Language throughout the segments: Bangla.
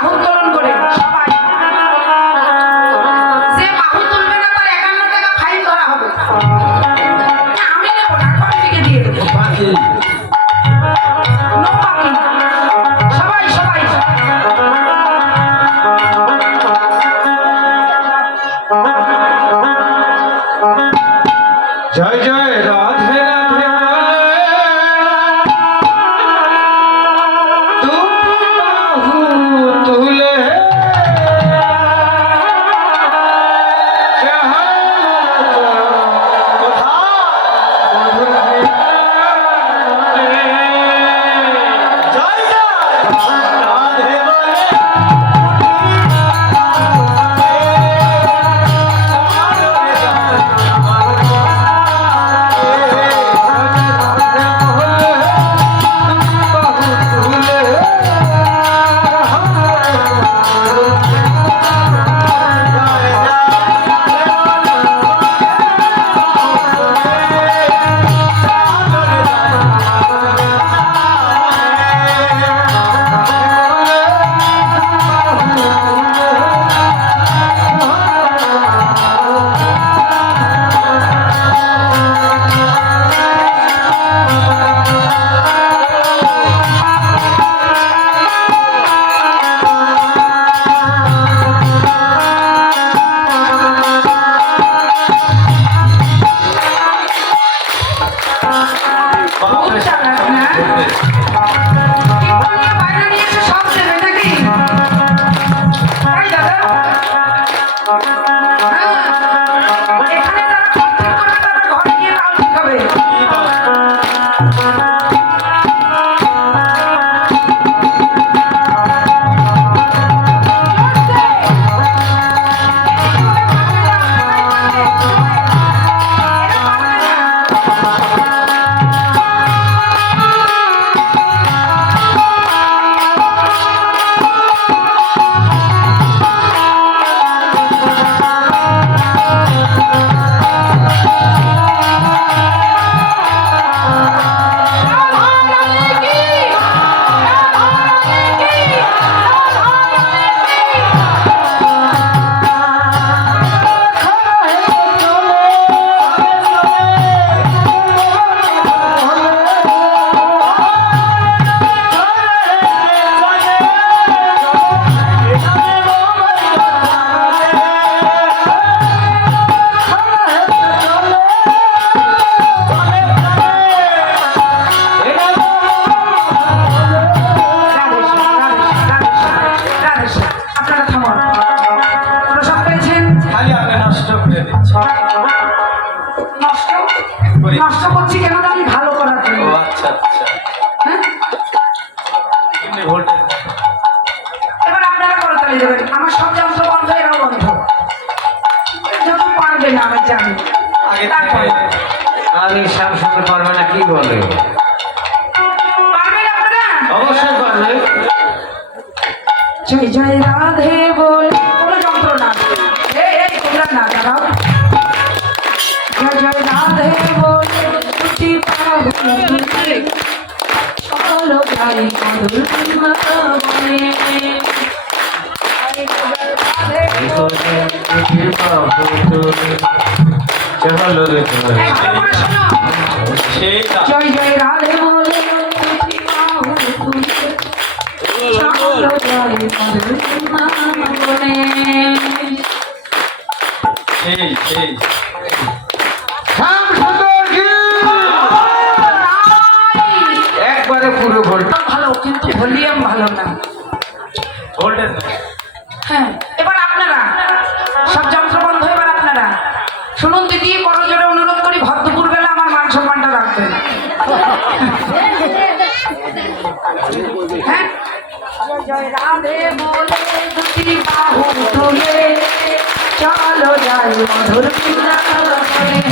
বাহু উত্তোলন করে সবাই, যে বাহু তুলবে না তার 51 টাকা ফাইন ধরা হবে। আমি নেবো না, কমিটিকে দিয়ে দেবো। No parking. সবাই সবাই জয় জয় রাধে রাধে তুমি বাহু তুলে নষ্ট করছি কেন? আমি ভালো করার জন্য। আচ্ছা আচ্ছা হ্যাঁ, ভোল্টেজ এবার আপনারা করতালি দেবেন। আমার সব যন্ত্র বন্ধ, এরাও বন্ধ। যত পারবে না আমি জানি। তারপরে আমি শামসুন্দর পারবে না কি বলে? পারবেন আপনারা? অবশ্যই পারবে। জয় জয় রাধে বল, কোনো যন্ত্র না। এই তোমরা না দাঁড়াও। জয় জয় রাধে বল, তুই পাবো সকল গায়ে মধুর বনে। চলো রে জয় জয় রাধে বল, সকল গায়ে মধুর বনে। সেই সেই একবারে পুরো ভোল্ট ভালো, কিন্তু ভলিউম ভালো না। ভোল্টেজ হ্যাঁ, এবার আপনারা সব যন্ত্র বন্ধ। এবার আপনারা শুনুন দিদি, বড় জোরে অনুরোধ করি, ভদ্রপুর বেলা আমার মান সম্মানটা রাখবেন। হ্যাঁ, জয় রাধে বলে দুটি বাহু তুলে চলো যাই মধুর বৃন্দাবনে।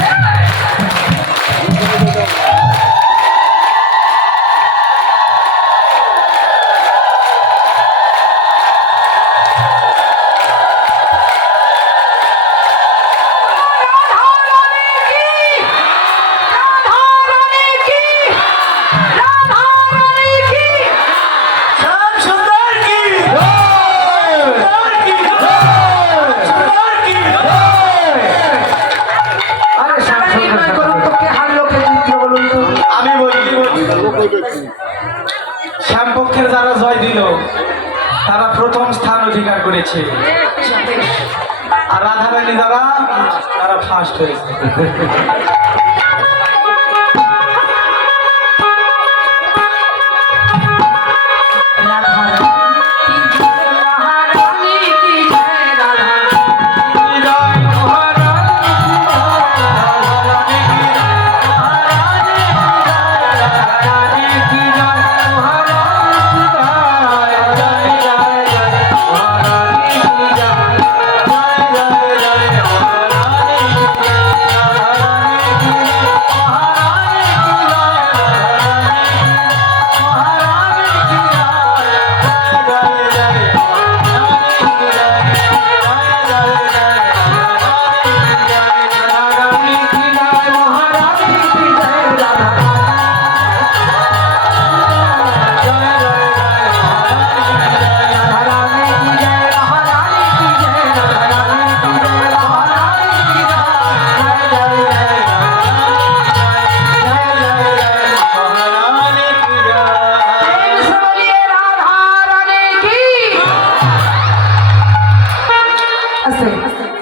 তারা প্রথম স্থান অধিকার করেছে, আর রাধারানী যারা তারা ফার্স্ট হয়েছে।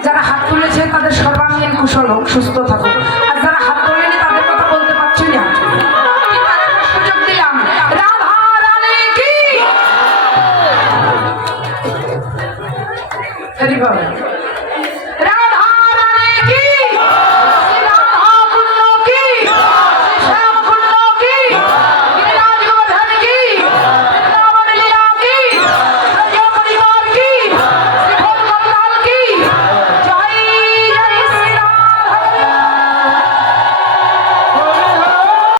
যারা হাত তুলেছে তাদের সর্বাঙ্গীন কুশল হোক, সুস্থ থাকুক। আর যারা হাত তোলেনি তাদের কথা বলতে পারছি না, তাদের সুযোগ দিলাম। রাধা রানী কি হরি বল।